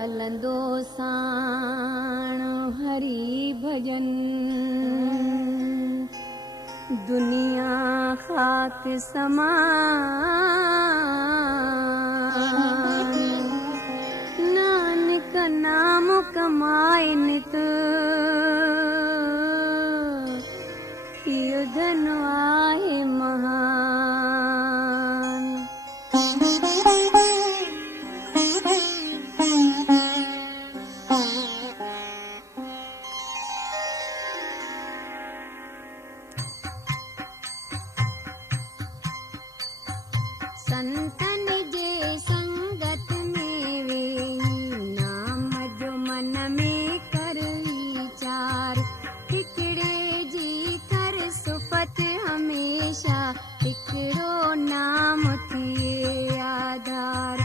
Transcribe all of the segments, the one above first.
हलंदो साण हरि भजन दुनिया खाक समान नानक नाम कमाए नित इहो धन आहे महान। संतन जे संगत में वेही नाम जो मन में कर विचार हिकिड़े जी कर सुफ़त हमेशा हिकिड़ो नाम थिए आधार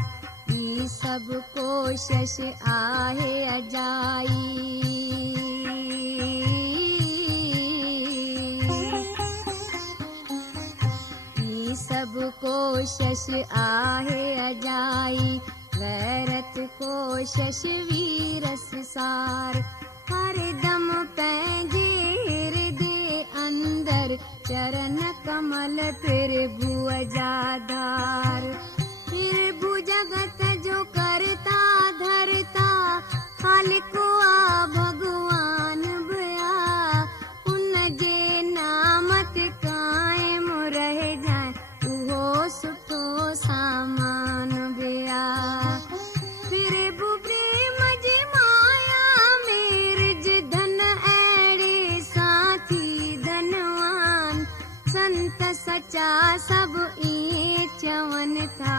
ई सब कोशिश आहे अजाई सब कोशिश आहे अजाई वैरत कोशिश वीरस सार हर दम पंहिंजे हृदय अंदर चरण कमल प्रभु अजादार प्रभु जगत जो करता धरता खालिको आ भगवान भया उन जे नाम ते कायम रह जाए उहो सुठो सामान बिया प्रभु प्रेम जी माया में रिज धन अहिड़े साथी धनवान संत सचा सब इएं चवनि था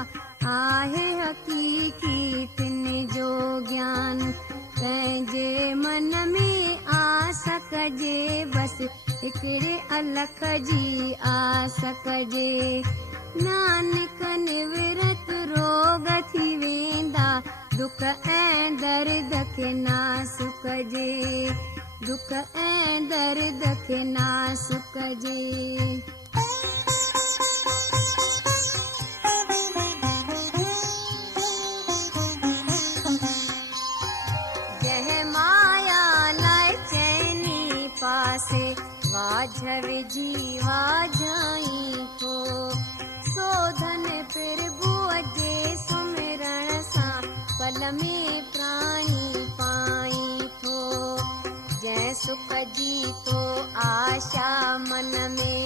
आहे हकीकी तिन जो ज्ञान पंहिंजे मन में आस कजे बस हिकिड़े अलख जी आस कजे नानक निवृत रोग थी वेंदा दुख ऐं दर्द खे नास कजे दुख ऐं दर्द खे नास कजे। जय माया लाइ चैनी पासे वाझव जीवा जाई को सोधन प्रभुअ जे सुमिरण सां पल में प्राणी पाई थो जंहिं सुख जी तो आशा मन में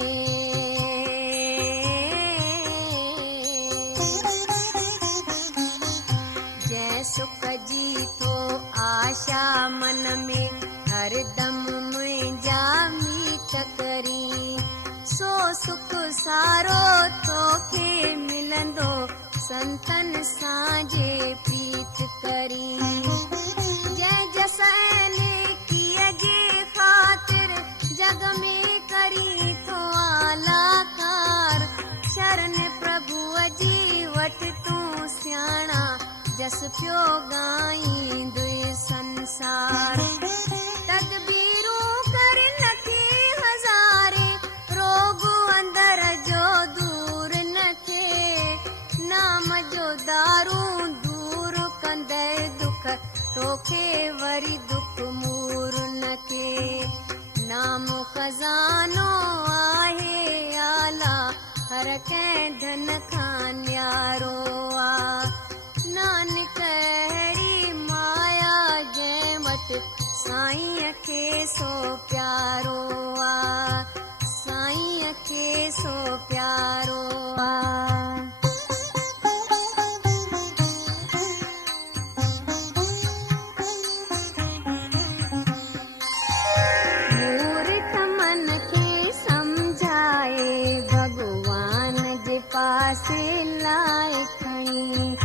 जंहिं सुख जी तो आशा मन में हरदम मुंहिंजा मीत करी सो सुख सारो तोखे मिलंदो संतन सां जे प्रीत करी जय जसैने कीअ जे ख़ातिर जग में करी थो आलाकार शरण प्रभुअ जी वटि तूं सियाणा जस पियो गाईंदे संसार तदबीरूं कर नथी हज़ारे रोग अंदर जो दूर न थिए नाम जो दारू दूर कंदे दुख तोखे वरी दुख मूर न थिए नाम खज़ानो आहे आला हर कंहिं धन खां न्यारो आ नानक अहिड़ी माया जंहिं वटि साईं खे सो प्यारो आ साईं खे सो प्यारो आ। मूर्ख मन खे सम्झाए भगवान जे पासे लाइ खणी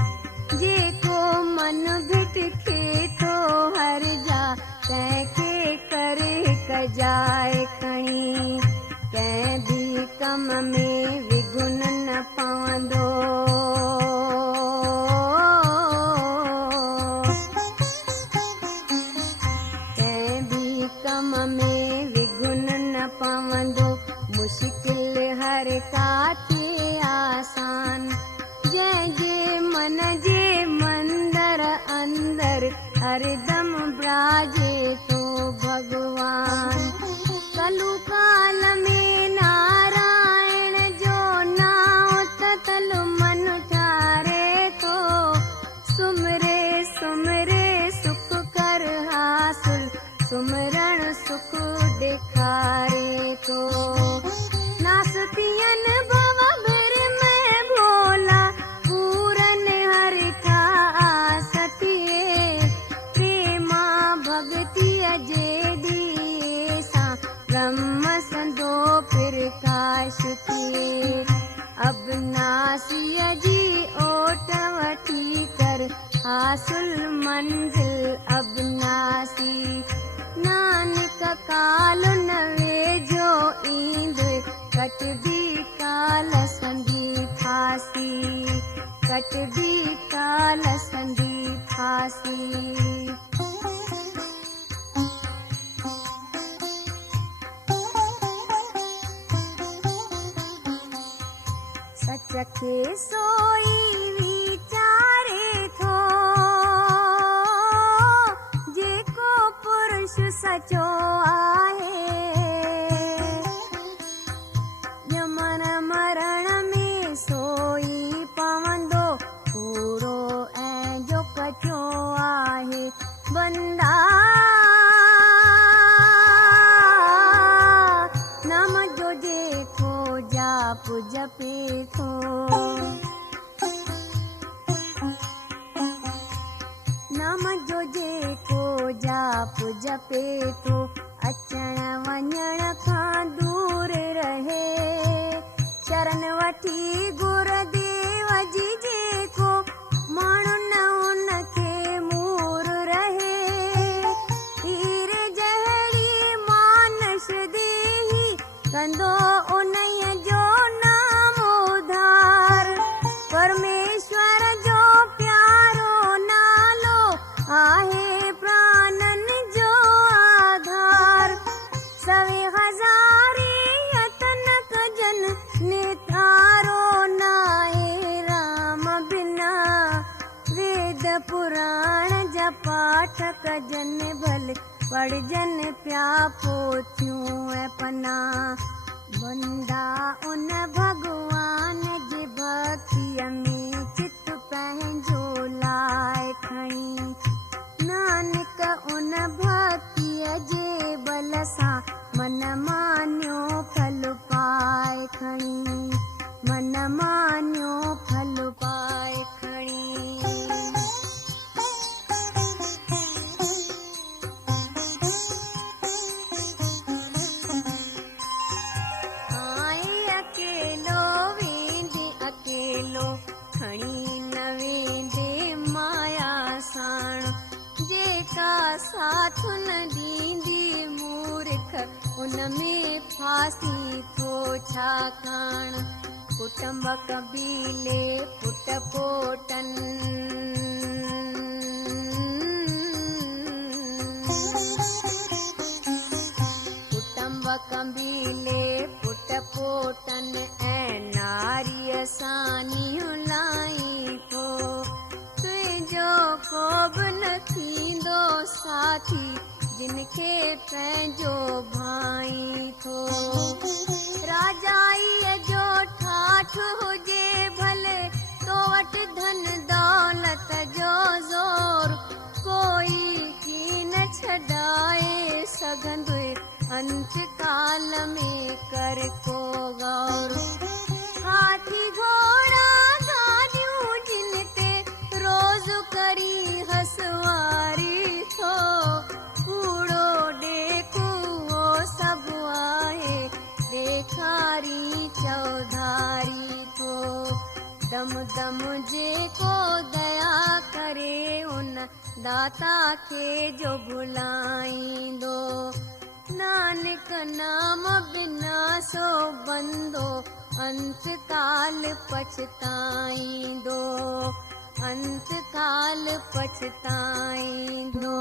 जेको मन भिटके थो हर जा तंहिंखे करे कजाए खणी कंहिं बि कम में विघुन न पवंदो कंहिं बि कम में विघुन न पवंदो मुश्किल हर का थिए आसान जंहिंजे मन जे मंदर अंदर हरदम विराजे तो भगवान। कलु काल में नारायण जो नाम ततल मन ठारे तो सुमरे सुमरे सुख कर हासिल सुमरण सुख दिखारे तो। नासतियन भव बिर में भोला पूरन हर का सतिए प्रेमा भक्ति अजय दिए सा ब्रह्म संदो प्रकाश किए। अब नासी अजी ओट वठी कर हासिल मंजिल अब नासी। नानक काल नवे जो ईंद कट भी काल संगी फासी कट भी काल संगी फासी। सच के सोई विचारे थो जेको पुरुष सचो आहे। यमन मरण में सोई पवंदो पूरो ऐं जो कचो आहे। बंदा नाम जो जेको जाप जपे थो नाम जो जेको जाप जपे थो अचण वञण खां दूर रहे। शरण वठी गुरुदेव जी जेको माण्हू न उनखे मूर रहे। हीर जहिड़ी मानस देही कंदो उन्हीअ जो नाम उधार। परमेश्वर जो प्यारो नालो आहे प्राणन जो आधार। सवे हज़ारे यतन कजन नितारो नाहे राम बिना। वेद पुराण जा पाठ कजन भल पढ़जन पिया पोथियूं ऐं पना। बंदा उन भगवान जी भक्तिअ में चित पंहिंजो लाइ खणी। नानक उन भक्तिअ जे बल सां मन मान्यो फल पाए खणी मन मान्यो फल पाए खणी। अकेलो वेंदे अकेलो खणी न वेंदे माया साण। जेका साथ न ॾींदी मूर्ख उन में फासी थो छा खाण। कुटुंब कबीले पुट पोटन कुटुंब कबीले पुट पोटन ऐं नारीअ सानियूं लाई थो। तुंहिंजो को बि न थींदो साथी जिनखे पंहिंजो भाई थो। राजाईअ जो ठाठ हुजे भले तो वटि धन दौलत जो ज़ोर। कोई की न छॾाए सघंदो अंत काल में कर को गौर। हाथी घोड़ा गाॾियूं जिन ते रोज़ करी हसवारी थो। कूड़ो ॾेकू हो सभु आहे ॾेखारी चौधारी थो। दम दम जेको दया करे उन दाता खे जो भुलाईंदो। नानक नाम बिना सो बंदो अंत काल पछताईंदो अंत काल पछताईंदो।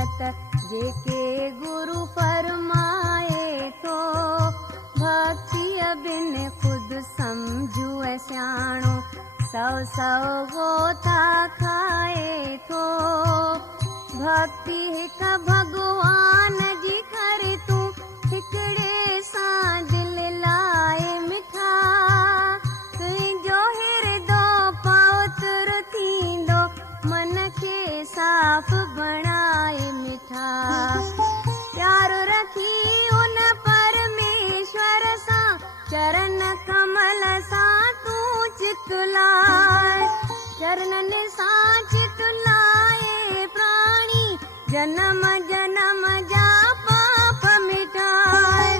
नसीहत जेके गुरु फरमाए थो। भक्तिअ बिन ख़ुदि सम्झू ऐं सियाणो सौ गोथा खाए थो। भक्ति हिकु भॻवान जी कर तूं हिकिड़े सां दिल लाइ मिठा। तुंहिंजो हिरदो पवित्र थींदो मन खे साफ़ बणाए मिठा। प्यार रखी उन परमेश्वर सां चरण कमल सां तूं चित लाए। चरणनि सां चित लाए प्राणी जन्म जन्म जा पाप मिटाए।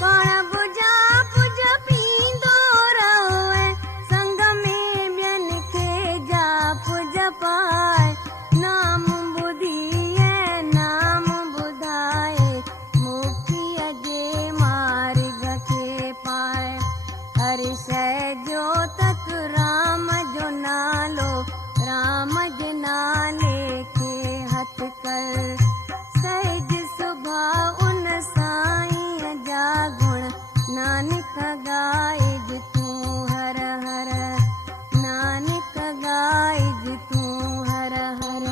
पाण बुझा पुज पींदो रहे संग में ॿियनि खे जाप जपाए। नाम ॿुधी नाम ॿुधाए मुक्तीअ जे मार्ग खे पाए। हर शइ जो तक राम जो नालो राम जे नाले खे हथ कर। सहज सुभाउ उन साईं जा गुण नानक गाइज तूं हर हर। नानक गाइज तूं हर हर।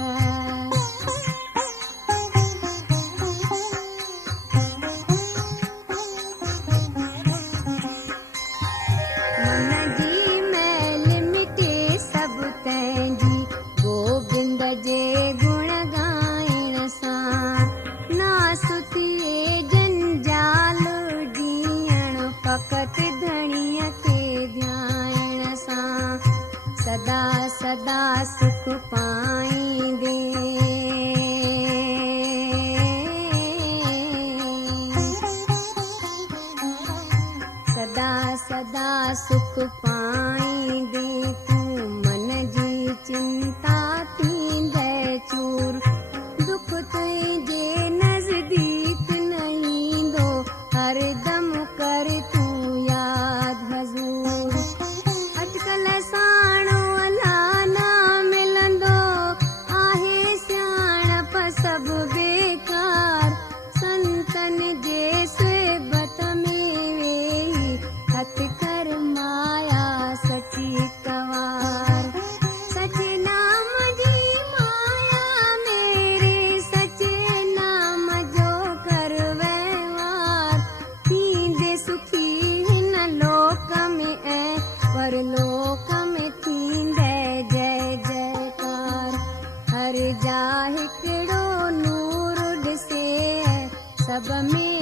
मन जी मैल मिटे सभु तंहिंजी गोबिंद जे गुण ॻाइण सां। नासुतीअ जंजाल जीअण फ़क़ति धणीअ खे ध्यान सां। सदा सदा सुख पाईंदे सदा सदा सुख पाईंदे तूं मन जी चिंता थींदे चूर। दुख तुंहिंजे नज़दीक न ईंदो हरदम कर तूं यादि हज़ूर। अॼुकल्ह साणो अलाह न मिलंदो आहे सियाणप सभु बेकार। संतनि जे सोबत में वेही हथ कर माया सची कवार। सचे नाम जी माया मेरे सचे नाम जो कर व्यवहार। थींदे सुखी हिन लोक में ऐं परलोक में थींदे जय जयकार। हर जा हिकिड़ो नूर ॾिसे सब में